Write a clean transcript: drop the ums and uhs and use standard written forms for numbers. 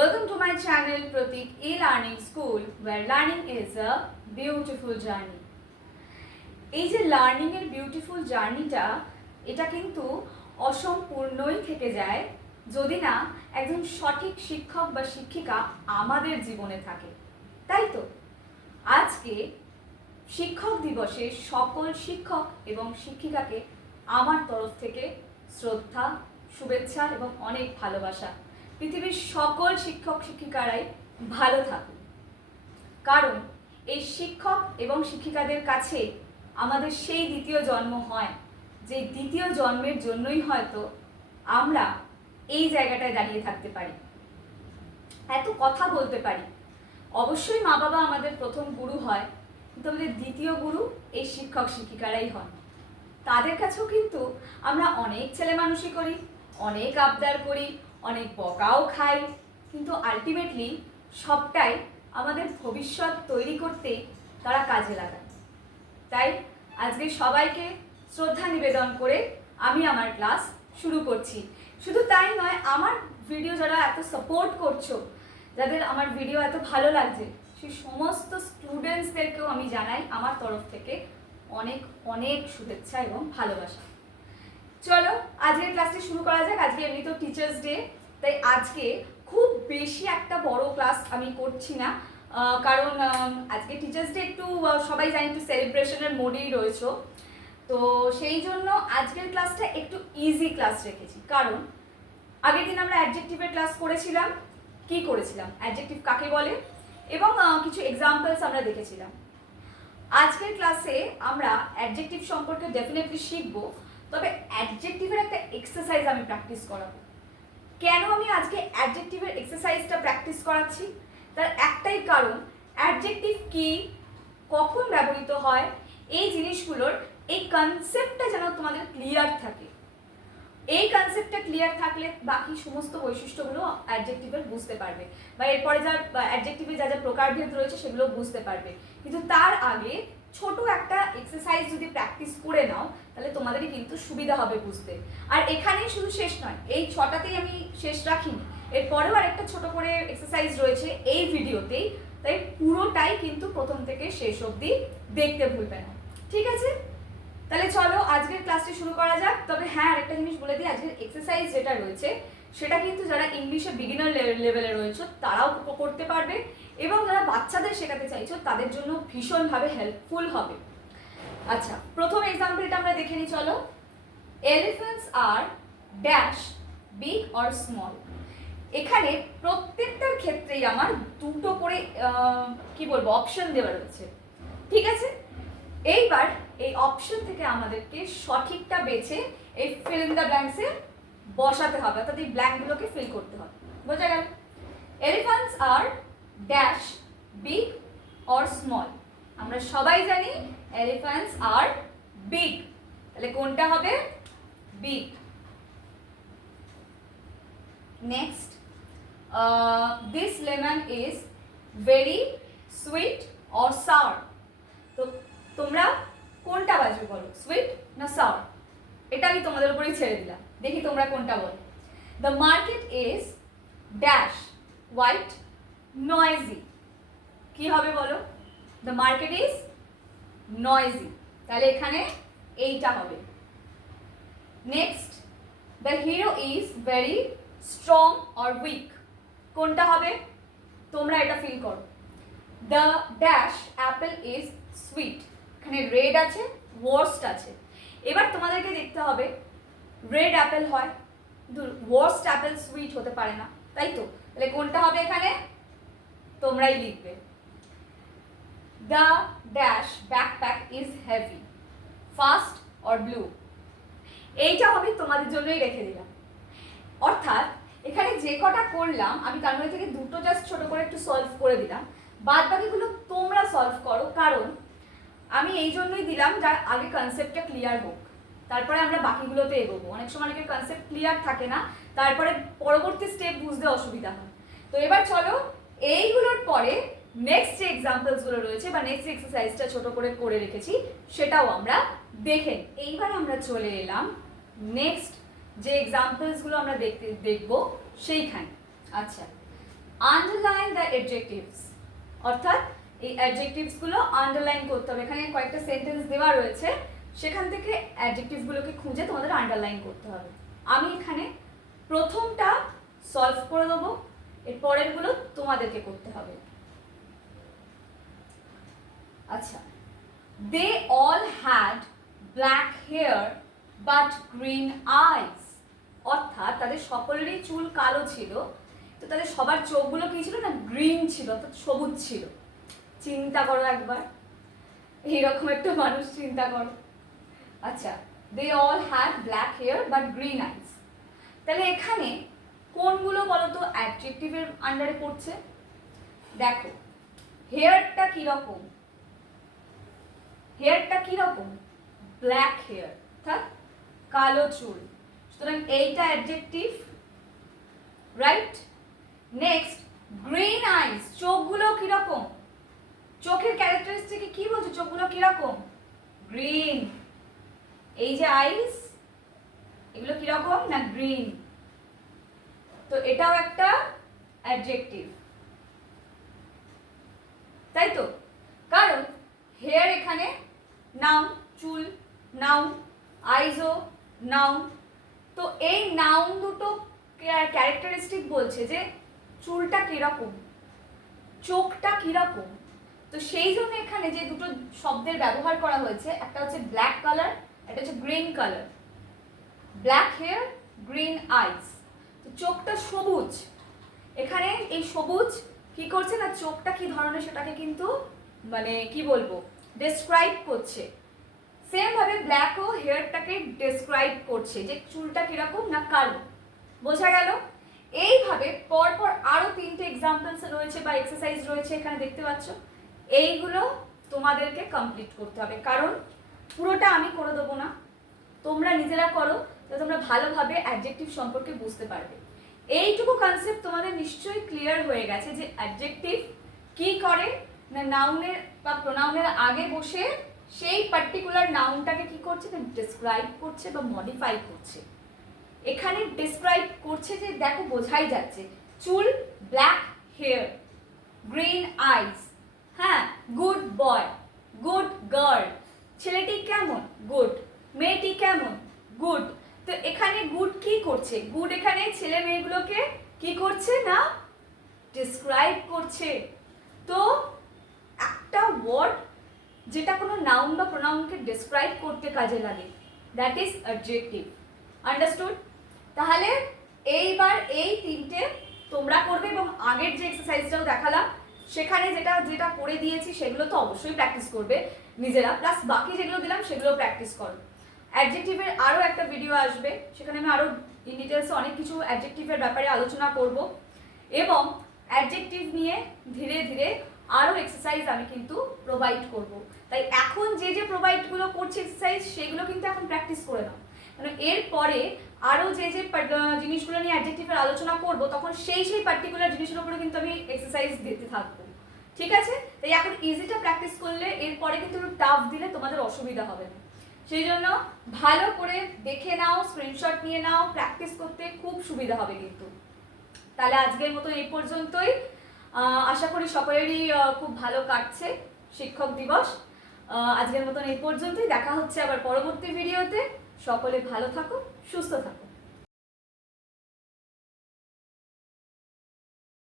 Welcome to my channel Pratik E-Learning School, where learning is a beautiful journey. এই যে learning এর beautiful জার্নিটা, এটা কিন্তু অসম্পূর্ণই থেকে যায় যদি না একজন সঠিক শিক্ষক বা শিক্ষিকা আমাদের জীবনে থাকে, তাই তো? আজকে শিক্ষক দিবসে সকল শিক্ষক এবং শিক্ষিকাকে আমার তরফ থেকে শ্রদ্ধা, শুভেচ্ছা এবং অনেক ভালোবাসা। পৃথিবীর সকল শিক্ষক শিক্ষিকারাই ভালো থাকুন, কারণ এই শিক্ষক এবং শিক্ষিকাদের কাছে আমাদের সেই দ্বিতীয় জন্ম হয়, যে দ্বিতীয় জন্মের জন্যই হয়তো আমরা এই জায়গাটায় দাঁড়িয়ে থাকতে পারি, এত কথা বলতে পারি। অবশ্যই মা বাবা আমাদের প্রথম গুরু হয়, কিন্তু আমাদের দ্বিতীয় গুরু এই শিক্ষক শিক্ষিকারাই হন। তাদের কাছেও কিন্তু আমরা অনেক ছেলে মানুষই করি, অনেক আবদার করি, অনেক বকাও খাই, কিন্তু আলটিমেটলি সবটাই আমাদের ভবিষ্যৎ তৈরি করতে তারা কাজে লাগায়। তাই আজকে সবাইকে শ্রদ্ধা নিবেদন করে আমি আমার ক্লাস শুরু করছি। শুধু তাই নয়, আমার ভিডিও যারা এত সাপোর্ট করছো, যাদের আমার ভিডিও এত ভালো লাগছে, সেই সমস্ত স্টুডেন্টসদেরকেও আমি জানাই আমার তরফ থেকে অনেক অনেক শুভেচ্ছা এবং ভালোবাসা। চলো আজকের ক্লাসটি শুরু করা যাক। আজকে এমনি তো টিচার্স ডে, তাই আজকে খুব বেশি একটা বড় ক্লাস আমি করছি না, কারণ আজকে টিচার্স ডে একটু সবাই জানি একটু সেলিব্রেশনের মোডেই রয়েছে। তো সেই জন্য আজকের ক্লাসটা একটু ইজি ক্লাস রেখেছি, কারণ আগের দিন আমরা অ্যাডজেক্টিভের ক্লাস করেছিলাম, কি করেছিলাম, অ্যাডজেক্টিভ কাকে বলে, এবং কিছু এক্সাম্পলস আমরা দেখেছিলাম। আজকের ক্লাসে আমরা অ্যাডজেক্টিভ সম্পর্কে ডেফিনেটলি শিখবো, তবে অ্যাডজেক্টিভের একটা এক্সারসাইজ আমি প্র্যাকটিস করাবো। কেন আমি আজকে অ্যাডজেক্টিভের এক্সারসাইজটা প্র্যাকটিস করাচ্ছি? তার একটাই কারণ, অ্যাডজেক্টিভ কি, কখন ব্যবহৃত হয়, এই জিনিসগুলোর এই কনসেপ্টটা যেন তোমাদের ক্লিয়ার থাকে। এই কনসেপ্টটা ক্লিয়ার থাকলে বাকি সমস্ত বৈশিষ্ট্যগুলো অ্যাডজেক্টিভের বুঝতে পারবে, বা এরপরে যা অ্যাডজেক্টিভে যা যা প্রকারভেদ রয়েছে সেগুলো বুঝতে পারবে। কিন্তু তার আগে ছোট একটা এক্সারসাইজ যদি প্র্যাকটিস করে নাও, তাহলে তোমাদেরই কিন্তু সুবিধা হবে বুঝতে। আর এখানেই শুধু শেষ নয়, এই 6টাতেই আমি শেষ রাখিনি, এরপরেও আরেকটা ছোট করে এক্সারসাইজ রয়েছে এই ভিডিওতেই, তাই পুরোটাই কিন্তু প্রথম থেকে শেষ অবধি দেখতে ভুলবে না, ঠিক আছে? তাহলে চলো আজকের ক্লাসটি শুরু করা যাক। তবে হ্যাঁ, আরেকটা জিনিস বলে দিই, আজকের এক্সারসাইজ যেটা রয়েছে সেটা কিন্তু যারা ইংলিশে বিগিনার লেভেলে রয়েছে তারাও করতে পারবে, এবং যারা বাচ্চাদের শেখাতে চাইছো তাদের জন্য ভীষণভাবে হেল্পফুল হবে। আচ্ছা, প্রথম এক্সাম্পলটা আমরা দেখে নিই, চলো। Elephants are dash big or small. এখানে প্রত্যেকটার ক্ষেত্রেই আমার দুটো করে কি বলবো অপশন দেওয়া রয়েছে, ঠিক আছে? এইবার এই অপশন থেকে আমাদেরকে সঠিকটা বেছে এই ফিল ইন দ্য ব্ল্যাঙ্কসে বসাতে হবে, অর্থাৎ এই ব্ল্যাঙ্কগুলোকে ফিল করতে হবে। বোঝা গেল? Elephants are dash big or small. আমরা সবাই জানি এলিফ্যান্টস আর বিগ, তাহলে কোনটা হবে? Big. Next, this lemon is very sweet or sour. তো তোমরা কোনটা বাজবে বলো, সুইট না সাওয়ার? এটা আমি তোমাদের উপরেই ছেড়ে দিলাম, দেখি তোমরা কোনটা বলো। The market is dash white noisy. কি হবে বলো? দ্য মার্কেট ইজ নয়েজি, তাহলে এখানে এইটা হবে। Next, the hero is very strong or weak. কোনটা হবে? তোমরা এটা ফিল করো। The dash apple is sweet. এখানে রেড আছে, ওয়ার্স্ট আছে। এবার তোমাদেরকে দেখতে হবে, রেড অ্যাপেল হয়, কিন্তু ওয়ার্স্ট অ্যাপেল সুইট হতে পারে না, তাই তো? তাহলে কোনটা হবে এখানে? তোমরাই লিখবে। The dash backpack is heavy, fast or blue. এইটা হবে তোমাদের জন্যই রেখে দিলাম। অর্থাৎ এখানে যে কটা করলাম আমি তার মধ্যে থেকে দুটো জাস্ট ছোট করে একটু সলভ করে দিলাম, বাদ বাকিগুলো তোমরা সলভ করো, কারণ আমি এই জন্যই দিলাম যার আগে কনসেপ্টটা ক্লিয়ার হোক, তারপরে আমরা বাকিগুলোতে এগোবো। অনেক সময় অনেকের কনসেপ্ট ক্লিয়ার থাকে না, তারপরে পরবর্তী স্টেপ বুঝতে অসুবিধা হয়। তো এবার চলো এইগুলোর পরে নেক্সট যে এক্সাম্পলসগুলো রয়েছে বা নেক্সট এক্সারসাইজটা ছোট করে করে রেখেছি সেটাও আমরা দেখে। এইবার আমরা চলে এলাম নেক্সট যে এক্সাম্পলসগুলো আমরা দেখবো সেইখানে। আচ্ছা, আন্ডারলাইন দ্য অ্যাডজেক্টিভস, অর্থাৎ এই অ্যাডজেক্টিভসগুলো আন্ডারলাইন করতে হবে। এখানে কয়েকটা সেন্টেন্স দেওয়া রয়েছে, সেখান থেকে অ্যাডজেক্টিভসগুলোকে খুঁজে তোমাদের আন্ডারলাইন করতে হবে। আমি এখানে প্রথমটা সলভ করে দেবো, এর পরেরগুলো তোমাদেরকে করতে হবে। আচ্ছা, they all had black hair but green eyes, অর্থাৎ তাদের সকলেরই চুল কালো ছিল, তো তাদের সবার চোখগুলো কি ছিল না, গ্রিন ছিল, অর্থাৎ সবুজ ছিল। চিন্তা করো একবার, এইরকম একটা মানুষ চিন্তা করো। আচ্ছা, they all had black hair but green eyes, তাহলে এখানে কোনগুলো বলো তো অ্যাডজেক্টিভের আন্ডারে পড়ছে? দেখো, হেয়ারটা কিরকম, হেয়ারটা কিরকম, ব্ল্যাক হেয়ার, অর্থাৎ কালো চুল, সুতরাং এইটা অ্যাডজেক্টিভ, রাইট। নেক্সট, গ্রিন আইস, চোখগুলো কিরকম, চোখের ক্যারেক্টারিস্টিকে কি বলছো, চোখগুলো কিরকম, গ্রিন। এই যে আইস, এগুলো কিরকম না, গ্রিন, তো এটাও একটা অ্যাডজেক্টিভ, তাই তো? কারণ হেয়ার এখানে নাউন, চুল নাউন, আইজও নাউন, তো এই নাউন দুটো ক্যারেক্টারিস্টিক বলছে যে চুলটা কিরকম, চোখটা কিরকম, তো সেই জন্য এখানে যে দুটো শব্দের ব্যবহার করা হয়েছে, একটা হচ্ছে ব্ল্যাক কালার, একটা হচ্ছে green colour. Black hair, green eyes, তো চোখটা সবুজ, এখানে এই সবুজ কি করছে না, চোখটা কি ধরনের সেটাকে কিন্তু মানে কি বলবো ডেসক্রাইব করছে। সেম ভাবে ব্ল্যাকও হেয়ারটাকে ডেসক্রাইব করছে যে চুলটা কিরকম না, কালো। বোঝা গেল? এইভাবে পরপর আরো 3টে এক্সাম্পলস রয়েছে বা এক্সারসাইজ রয়েছে, এখানে দেখতে পাচ্ছ। এইগুলো তোমাদেরকে কমপ্লিট করতে হবে, কারণ পুরোটা আমি করে দেবো না, তোমরা নিজেরা করো, তো তোমরা ভালোভাবে অ্যাডজেক্টিভ সম্পর্কে বুঝতে পারবে। এইটুকু কনসেপ্ট তোমাদের নিশ্চয়ই ক্লিয়ার হয়ে গেছে যে অ্যাডজেক্টিভ কি করে না, নাউনের বা প্রোনাউনের আগে বসে সেই পার্টিকুলার নাউনটাকে কি করছে না, ডেসক্রাইব করছে বা মডিফাই করছে। এখানে ডেসক্রাইব করছে যে দেখো বোঝাই যাচ্ছে, চুল, ব্ল্যাক হেয়ার, গ্রিন আইস, হ্যাঁ, গুড বয়, গুড গার্ল, ছেলেটি কেমন, গুড, মেয়েটি কেমন, গুড। তো এখানে গুড কি করছে, গুড এখানে ছেলে মেয়েগুলোকে কি করছে না, ডেসক্রাইব করছে। তো একটা ওয়ার্ড যেটা কোনো নাউন বা প্রোনাউনকে ডেসক্রাইব করতে কাজে লাগে, দ্যাট ইজ অ্যাডজেক্টিভ। আন্ডারস্টুড? তাহলে এইবার এই 3টে তোমরা করবে, এবং আগের যে এক্সারসাইজটাও দেখালাম সেখানে যেটা যেটা করে দিয়েছি সেগুলো তো অবশ্যই প্র্যাকটিস করবে নিজেরা, প্লাস বাকি যেগুলো দিলাম সেগুলো প্র্যাকটিস করো। অ্যাডজেক্টিভের আরও একটা ভিডিও আসবে, সেখানে আমি আরও ইন ডিটেলসে অনেক কিছু অ্যাডজেক্টিভের ব্যাপারে আলোচনা করব, এবং অ্যাডজেক্টিভ নিয়ে ধীরে ধীরে আরও এক্সারসাইজ আমি কিন্তু প্রোভাইড করব। তাই এখন যে যে প্রোভাইডগুলো করছি এক্সারসাইজ, সেগুলো কিন্তু এখন প্র্যাকটিস করে নাও, কারণ এরপরে আরও যে যে জিনিসগুলো নিয়ে অ্যাডজেক্টিভের আলোচনা করব, তখন সেই পার্টিকুলার জিনিসের উপরে কিন্তু আমি এক্সারসাইজ দিতে থাকবো, ঠিক আছে? তাই এখন ইজিটা প্র্যাকটিস করলে এরপরে কিন্তু একটু টাফ দিলে তোমাদের অসুবিধা হবে না। সেই জন্য ভালো করে দেখে নাও, স্ক্রিনশট নিয়ে নাও, প্র্যাকটিস করতে খুব সুবিধা হবে কিন্তু। তাহলে আজকের মতো এই পর্যন্তই। আশা করি সকলেরই খুব ভালো কাটছে শিক্ষক দিবস। আজকের মতন এই পর্যন্তই, দেখা হচ্ছে আবার পরবর্তী ভিডিওতে। সকলে ভালো থাকো, সুস্থ থাকো।